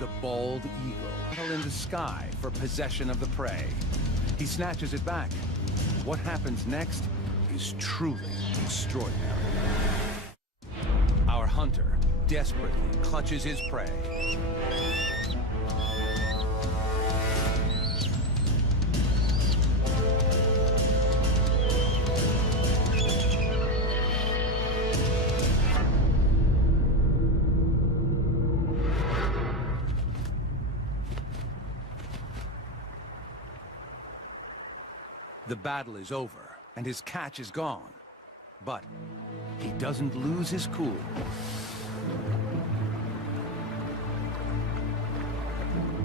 The bald eagle in the sky for possession of the prey. He snatches it back. What happens next is truly extraordinary. Our hunter desperately clutches his prey. The battle is over, and his catch is gone. But he doesn't lose his cool.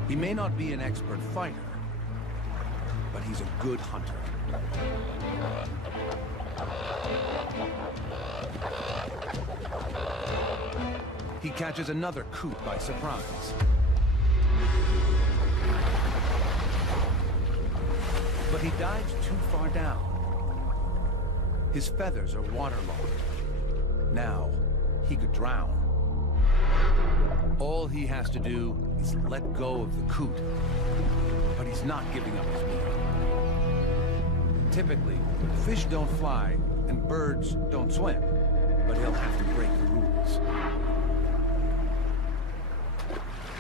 He may not be an expert fighter, but he's a good hunter. He catches another coot by surprise. But he dives too far down. His feathers are waterlogged. Now, he could drown. All he has to do is let go of the coot. But he's not giving up his meal. Typically, fish don't fly and birds don't swim. But he'll have to break the rules.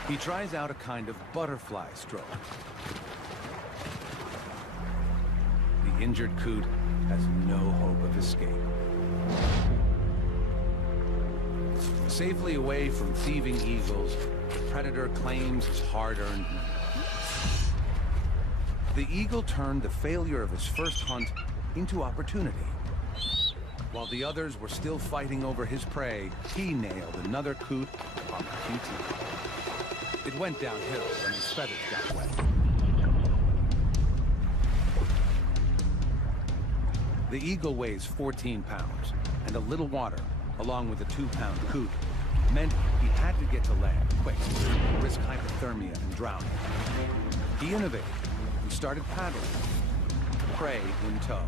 He tries out a kind of butterfly stroke. The injured coot has no hope of escape. Safely away from thieving eagles, the predator claims his hard-earned meal. The eagle turned the failure of his first hunt into opportunity. While the others were still fighting over his prey, he nailed another coot on the QT. It went downhill when his feathers got wet. The eagle weighs 14 pounds, and a little water, along with a 2-pound coot, meant he had to get to land quick, risk hypothermia and drowning. He innovated and started paddling, prey in tow.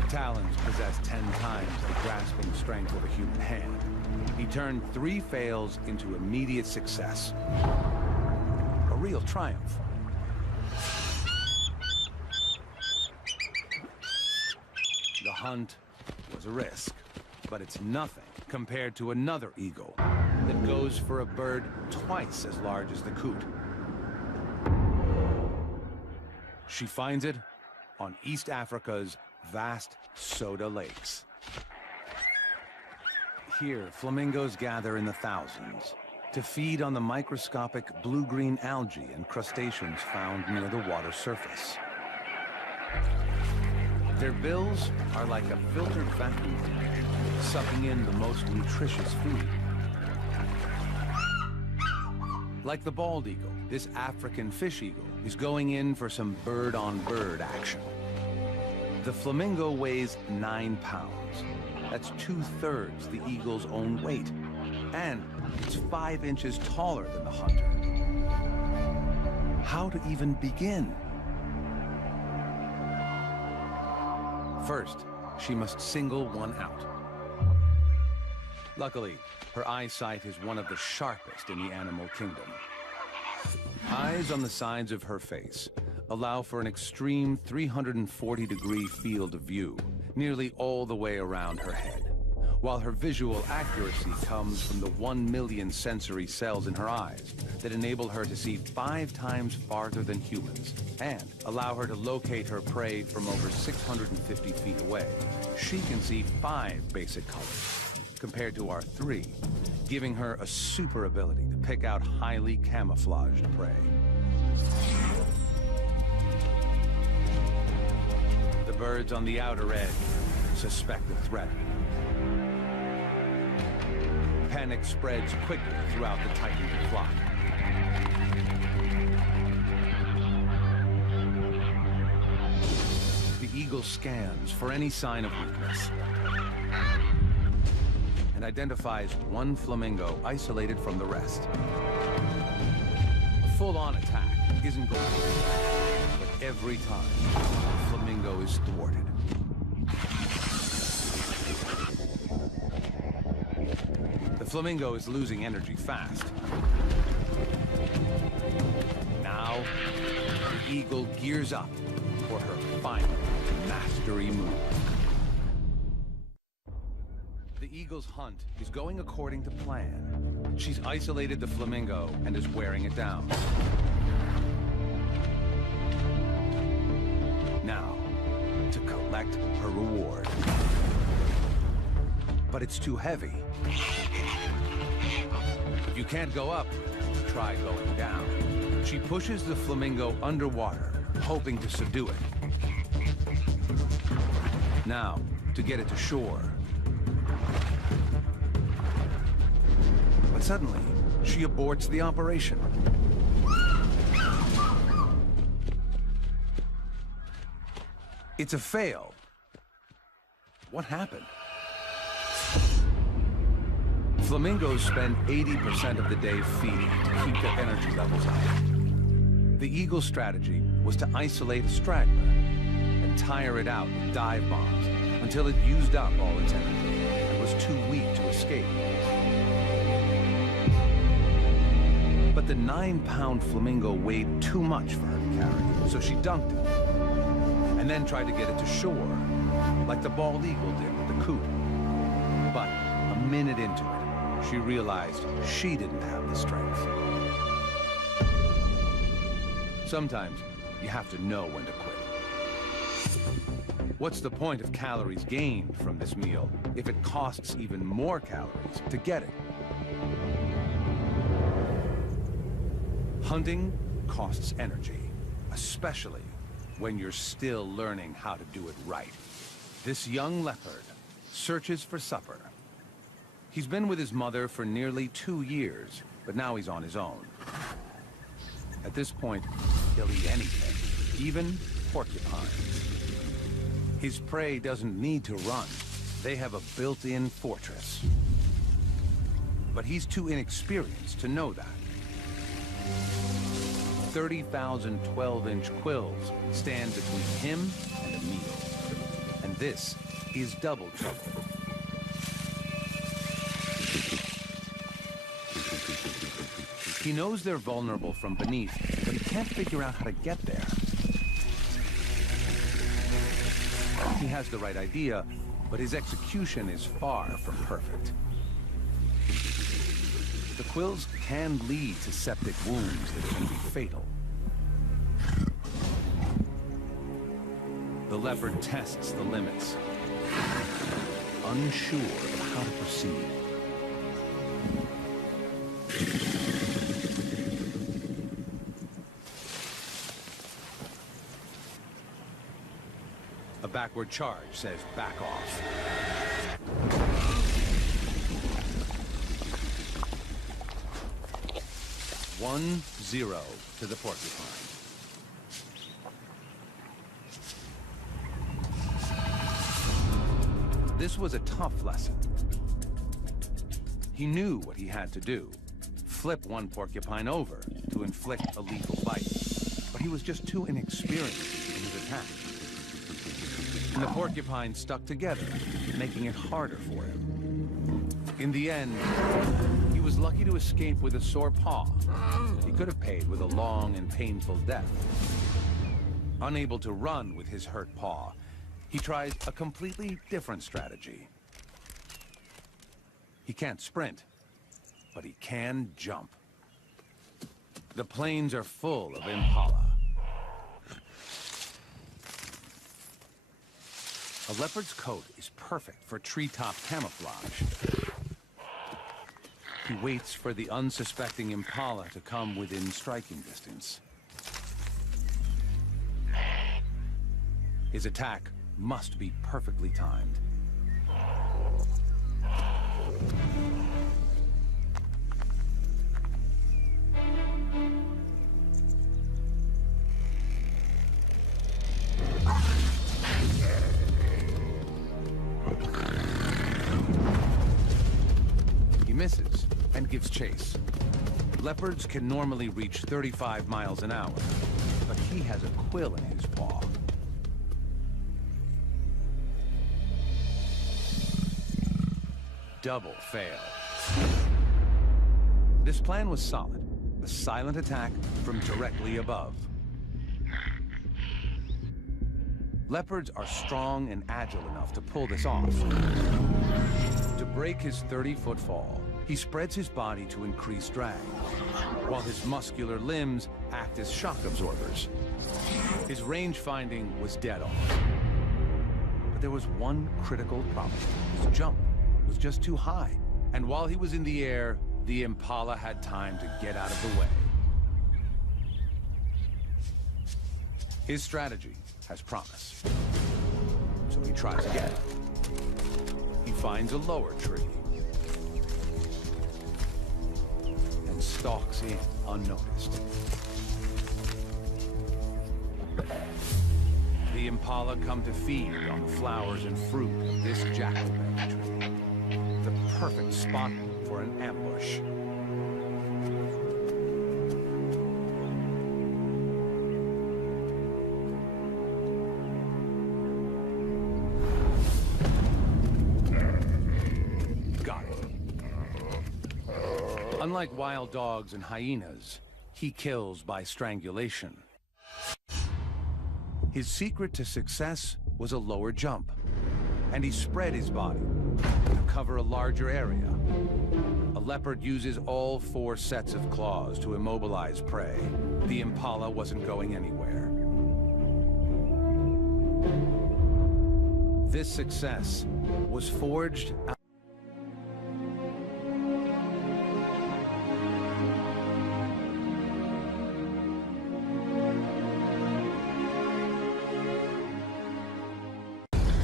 The talons possess 10 times the grasping strength of a human hand. He turned 3 fails into immediate success. A real triumph. The hunt was a risk, but it's nothing compared to another eagle that goes for a bird twice as large as the coot. She finds it on East Africa's vast soda lakes. Here, flamingos gather in the thousands to feed on the microscopic blue-green algae and crustaceans found near the water surface. Their bills are like a filtered vacuum, sucking in the most nutritious food. Like the bald eagle, this African fish eagle is going in for some bird-on-bird action. The flamingo weighs 9 pounds. That's 2/3 the eagle's own weight. And it's 5 inches taller than the hunter. How to even begin? First, she must single one out. Luckily, her eyesight is one of the sharpest in the animal kingdom. Eyes on the sides of her face allow for an extreme 340-degree field of view, nearly all the way around her head, while her visual accuracy comes from the 1 million sensory cells in her eyes that enable her to see 5 times farther than humans and allow her to locate her prey from over 650 feet away. She can see 5 basic colors, compared to our 3, giving her a super ability to pick out highly camouflaged prey. The birds on the outer edge suspect the threat. Panic spreads quickly throughout the tightening flock. The eagle scans for any sign of weakness and identifies one flamingo isolated from the rest. A full-on attack isn't going to work, but every time, the flamingo is thwarted. The flamingo is losing energy fast. Now, the eagle gears up for her final mastery move. The eagle's hunt is going according to plan. She's isolated the flamingo and is wearing it down. Now, to collect her reward. But it's too heavy. If you can't go up, try going down. She pushes the flamingo underwater, hoping to subdue it. Now, to get it to shore. But suddenly, she aborts the operation. It's a fail. What happened? Flamingos spend 80% of the day feeding to keep their energy levels up. The eagle's strategy was to isolate a straggler and tire it out with dive bombs until it used up all its energy and was too weak to escape. But the 9-pound flamingo weighed too much for her to carry, so she dunked it, and then tried to get it to shore, like the bald eagle did with the coot. But a minute into it, she realized she didn't have the strength. Sometimes you have to know when to quit. What's the point of calories gained from this meal if it costs even more calories to get it? Hunting costs energy, especially when you're still learning how to do it right. This young leopard searches for supper. He's been with his mother for nearly 2 years, but now he's on his own. At this point, he'll eat anything, even porcupines. His prey doesn't need to run. They have a built-in fortress. But he's too inexperienced to know that. 30,000 12-inch quills stand between him and a meal. And this is double trouble. He knows they're vulnerable from beneath, but he can't figure out how to get there. He has the right idea, but his execution is far from perfect. The quills can lead to septic wounds that can be fatal. The leopard tests the limits, unsure of how to proceed. A backward charge says back off. One, 0 to the porcupine. This was a tough lesson. He knew what he had to do. Flip one porcupine over to inflict a lethal bite. But he was just too inexperienced in his attack. And the porcupine stuck together, making it harder for him. In the end, he was lucky to escape with a sore paw. He could have paid with a long and painful death. Unable to run with his hurt paw, he tried a completely different strategy. He can't sprint, but he can jump. The plains are full of impala. A leopard's coat is perfect for treetop camouflage. He waits for the unsuspecting impala to come within striking distance. His attack must be perfectly timed. He misses and gives chase. Leopards can normally reach 35 miles an hour, but he has a quill in his paw. Double fail. This plan was solid, a silent attack from directly above. Leopards are strong and agile enough to pull this off. To break his 30-foot fall, he spreads his body to increase drag, while his muscular limbs act as shock absorbers. His range finding was dead on. But there was one critical problem. His jump was just too high. And while he was in the air, the impala had time to get out of the way. His strategy has promise. So he tries again. He finds a lower tree and stalks in unnoticed. The impala come to feed on the flowers and fruit of this jackalberry tree. The perfect spot for an ambush. Got it. Unlike wild dogs and hyenas, he kills by strangulation. His secret to success was a lower jump, and he spread his body to cover a larger area. A leopard uses all 4 sets of claws to immobilize prey. The impala wasn't going anywhere. This success was forged out.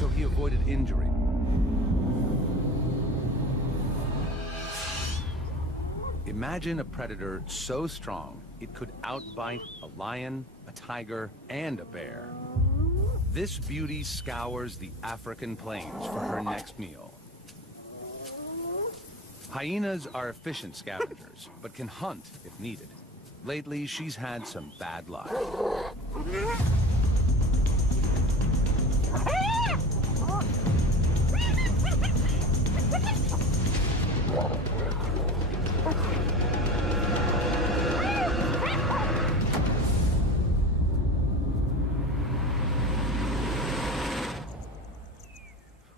So he avoided injury. Imagine a predator so strong it could outbite a lion, a tiger, and a bear. This beauty scours the African plains for her next meal. Hyenas are efficient scavengers, but can hunt if needed. Lately, she's had some bad luck.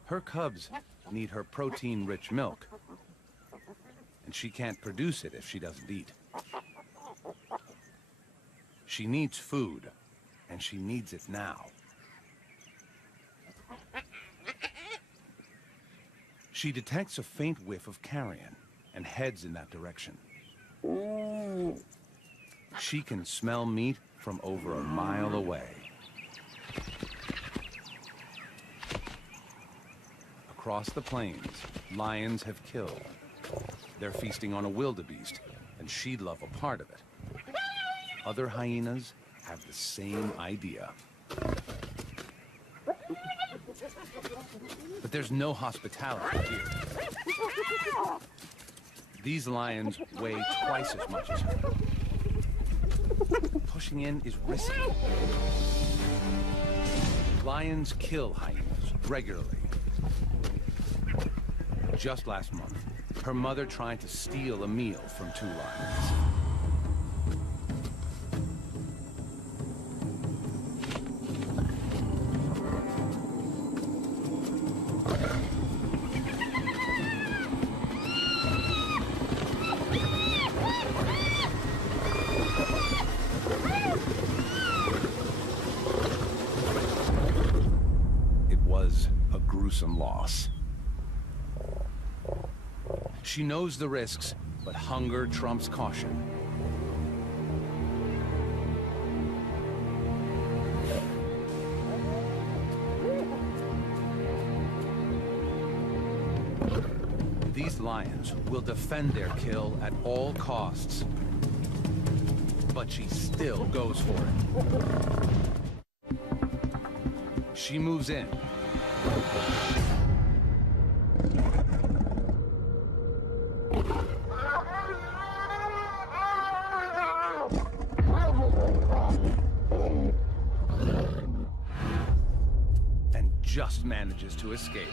Her cubs need her protein-rich milk, and she can't produce it if she doesn't eat. She needs food, and she needs it now. She detects a faint whiff of carrion and heads in that direction. She can smell meat from over a mile away. Across the plains, lions have killed. They're feasting on a wildebeest, and she'd love a part of it. Other hyenas have the same idea. But there's no hospitality here. These lions weigh twice as much as her. Pushing in is risky. Lions kill hyenas regularly. Just last month, her mother tried to steal a meal from 2 lions. It was a gruesome loss. She knows the risks, but hunger trumps caution. These lions will defend their kill at all costs. But she still goes for it. She moves in. Just manages to escape.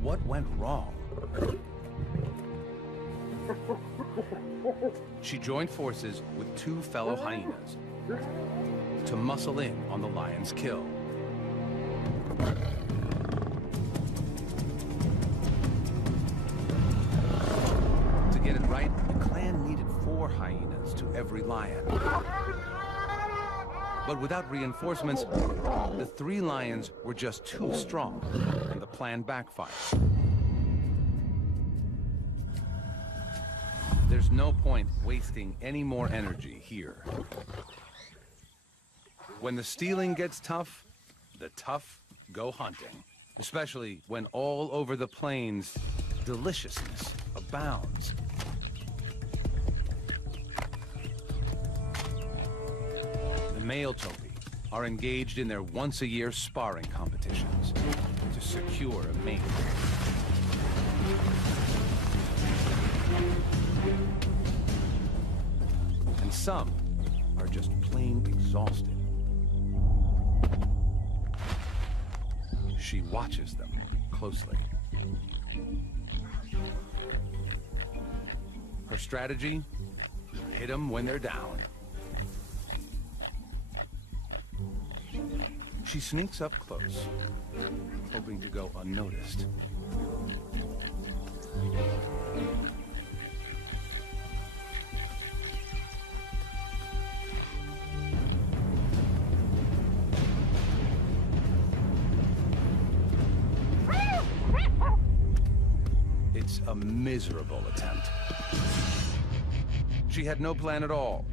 What went wrong? She joined forces with 2 fellow hyenas to muscle in on the lion's kill. To get it right, the clan needed 4 hyenas to every lion. But without reinforcements, the 3 lions were just too strong, and the plan backfired. There's no point wasting any more energy here. When the stealing gets tough, the tough go hunting. Especially when all over the plains, deliciousness abounds. The male topi are engaged in their once-a-year sparring competitions to secure a mate. And some are just plain exhausted. She watches them closely. Her strategy? Hit them when they're down. She sneaks up close, hoping to go unnoticed. It's a miserable attempt. She had no plan at all,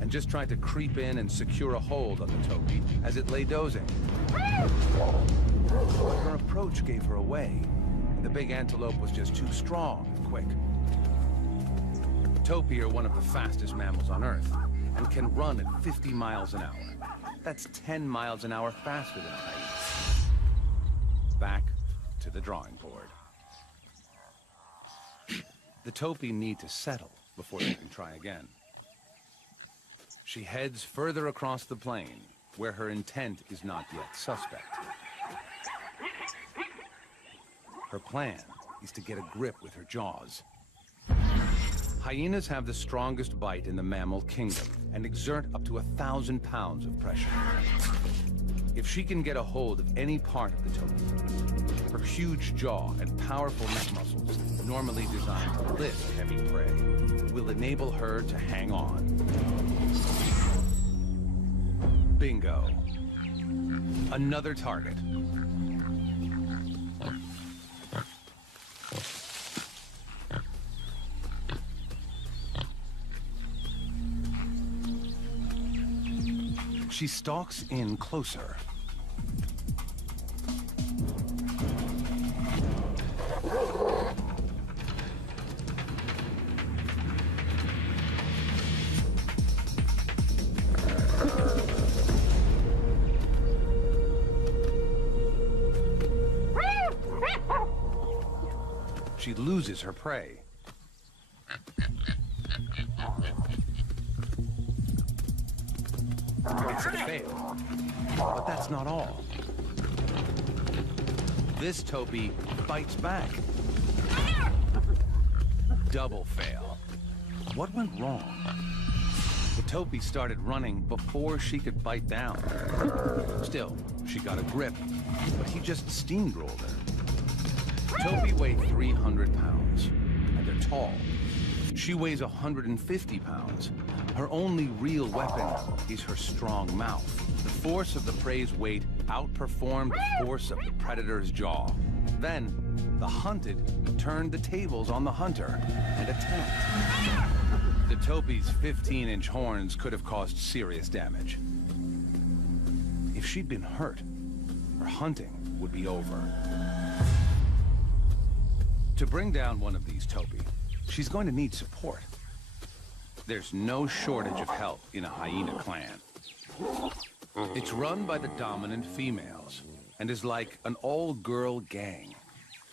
and just tried to creep in and secure a hold on the topi as it lay dozing. Her approach gave her away, and the big antelope was just too strong and quick. Topi are one of the fastest mammals on Earth, and can run at 50 miles an hour. That's 10 miles an hour faster than hyenas. Back to the drawing board. The topi need to settle before they can try again. She heads further across the plain, where her intent is not yet suspect. Her plan is to get a grip with her jaws. Hyenas have the strongest bite in the mammal kingdom and exert up to 1,000 pounds of pressure. If she can get a hold of any part of the topi, her huge jaw and powerful neck muscles, normally designed to lift heavy prey, will enable her to hang on. Bingo. Another target. She stalks in closer. She loses her prey. It's a fail, but that's not all. This topi bites back. Double fail. What went wrong? The topi started running before she could bite down. Still, she got a grip, but he just steamrolled her. Topi weigh 300 pounds, and they're tall. She weighs 150 pounds. Her only real weapon is her strong mouth. The force of the prey's weight outperformed the force of the predator's jaw. Then, the hunted turned the tables on the hunter and attacked. The topi's 15-inch horns could have caused serious damage. If she'd been hurt, her hunting would be over. To bring down one of these topi, she's going to need support. There's no shortage of help in a hyena clan. It's run by the dominant females and is like an all-girl gang.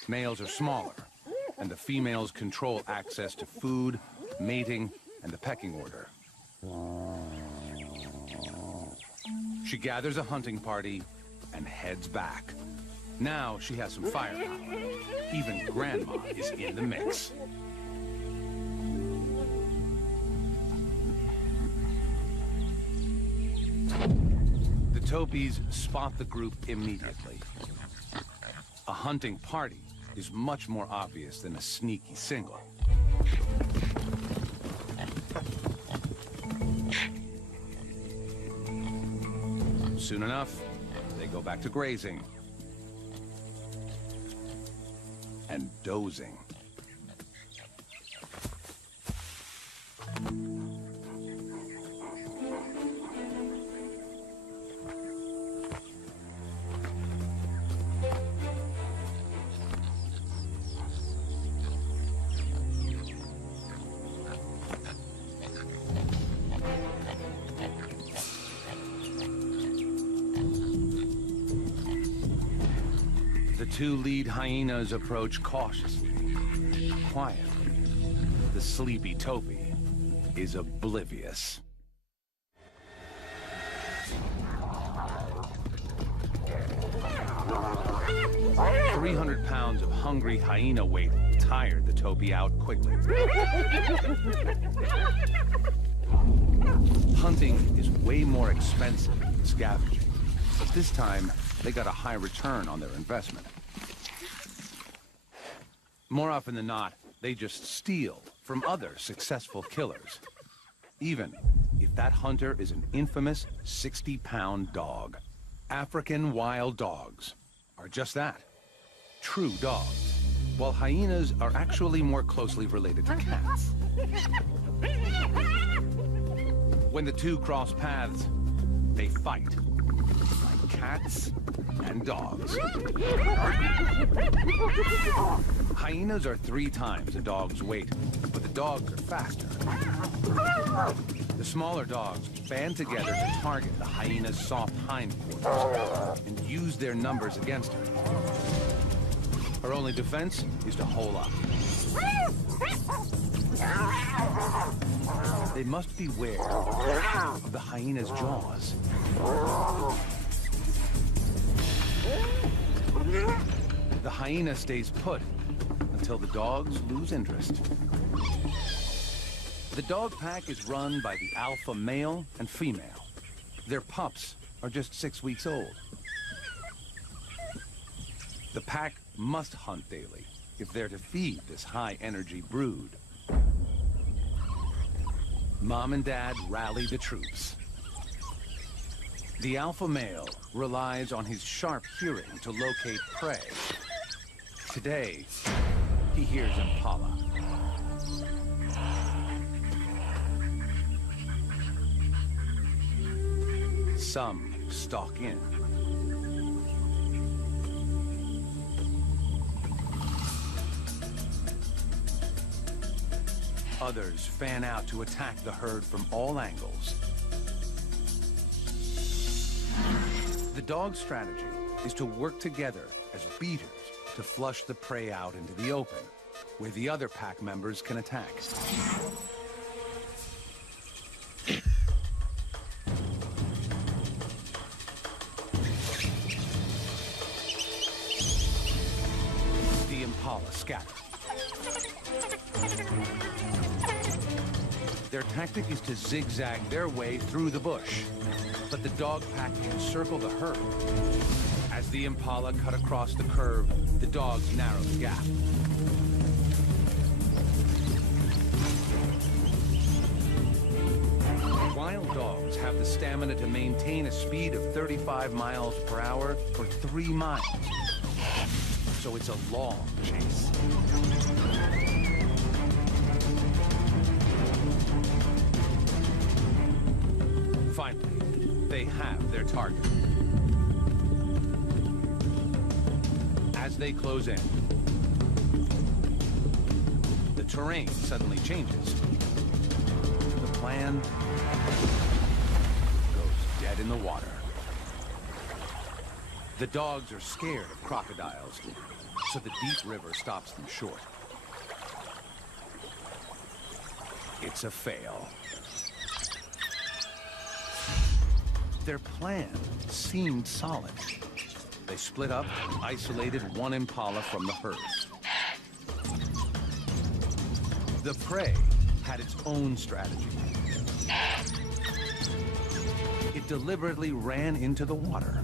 Males are smaller, and the females control access to food, mating, and the pecking order. She gathers a hunting party and heads back. Now she has some firepower. Even Grandma is in the mix. Topies spot the group immediately. A hunting party is much more obvious than a sneaky single. Soon enough, they go back to grazing and dozing. The two lead hyenas approach cautiously, quietly. The sleepy Topi is oblivious. 300 pounds of hungry hyena weight tired the Topi out quickly. Hunting is way more expensive than scavenging, but this time they got a high return on their investment. More often than not, they just steal from other successful killers, even if that hunter is an infamous 60-pound dog. African wild dogs are just that, true dogs, while hyenas are actually more closely related to cats. When the two cross paths, they fight, like cats and dogs. Hyenas are 3 times a dog's weight, but the dogs are faster. The smaller dogs band together to target the hyena's soft hindquarters and use their numbers against her. Her only defense is to hole up. They must beware of the hyena's jaws. The hyena stays put until the dogs lose interest. The dog pack is run by the alpha male and female. Their pups are just 6 weeks old. The pack must hunt daily if they're to feed this high-energy brood. Mom and Dad rally the troops. The alpha male relies on his sharp hearing to locate prey. Today, he hears impala. Some stalk in. Others fan out to attack the herd from all angles. The dog's strategy is to work together as beaters to flush the prey out into the open, where the other pack members can attack. The impala scatter. Their tactic is to zigzag their way through the bush, but the dog pack encircle the herd. As the impala cut across the curve, the dogs narrow the gap. Wild dogs have the stamina to maintain a speed of 35 miles per hour for 3 miles. So it's a long chase. Finally, they have their target. As they close in, the terrain suddenly changes. The plan goes dead in the water. The dogs are scared of crocodiles, so the deep river stops them short. It's a fail. Their plan seemed solid. They split up and isolated one impala from the herd. The prey had its own strategy. It deliberately ran into the water.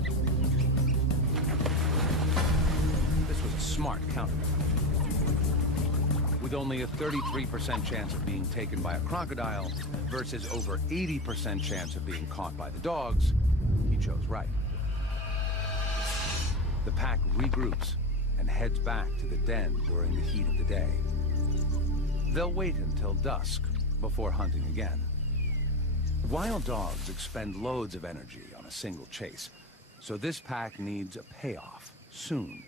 This was a smart countermeasure. With only a 33% chance of being taken by a crocodile versus over 80% chance of being caught by the dogs, he chose right. The pack regroups and heads back to the den during the heat of the day. They'll wait until dusk before hunting again. Wild dogs expend loads of energy on a single chase, so this pack needs a payoff soon.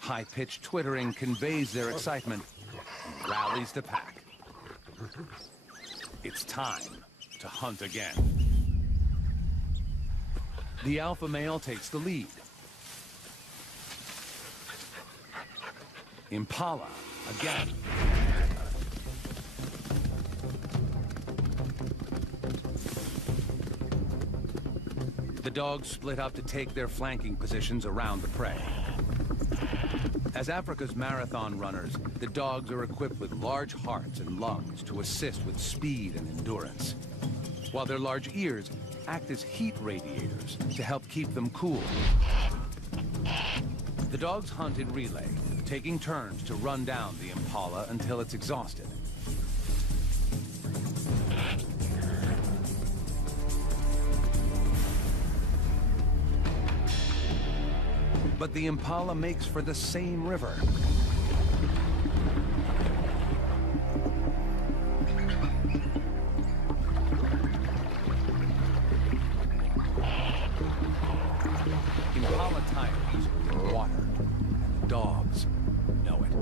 High-pitched twittering conveys their excitement and rallies the pack. It's time to hunt again. The alpha male takes the lead. Impala again. The dogs split up to take their flanking positions around the prey. As Africa's marathon runners, the dogs are equipped with large hearts and lungs to assist with speed and endurance, while their large ears act as heat radiators to help keep them cool. The dogs hunt in relay, taking turns to run down the impala until it's exhausted. But the impala makes for the same river. Impala tires are in water, and the dogs know it.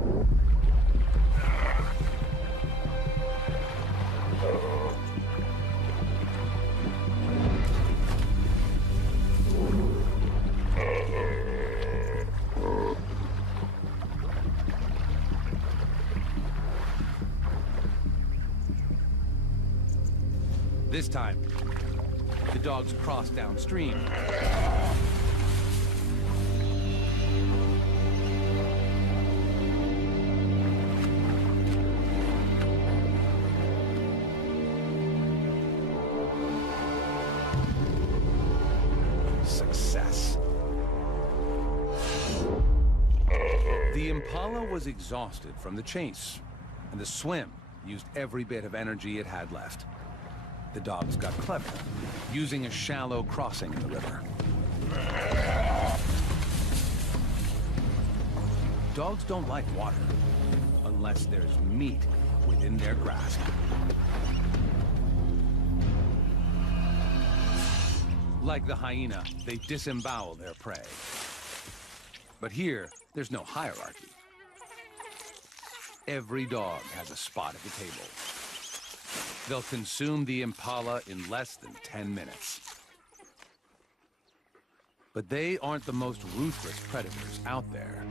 This time, the dogs cross downstream. Success. The impala was exhausted from the chase, and the swim used every bit of energy it had left. The dogs got clever, using a shallow crossing in the river. Dogs don't like water unless there's meat within their grasp. Like the hyena, they disembowel their prey. But here, there's no hierarchy. Every dog has a spot at the table. They'll consume the impala in less than 10 minutes. But they aren't the most ruthless predators out there.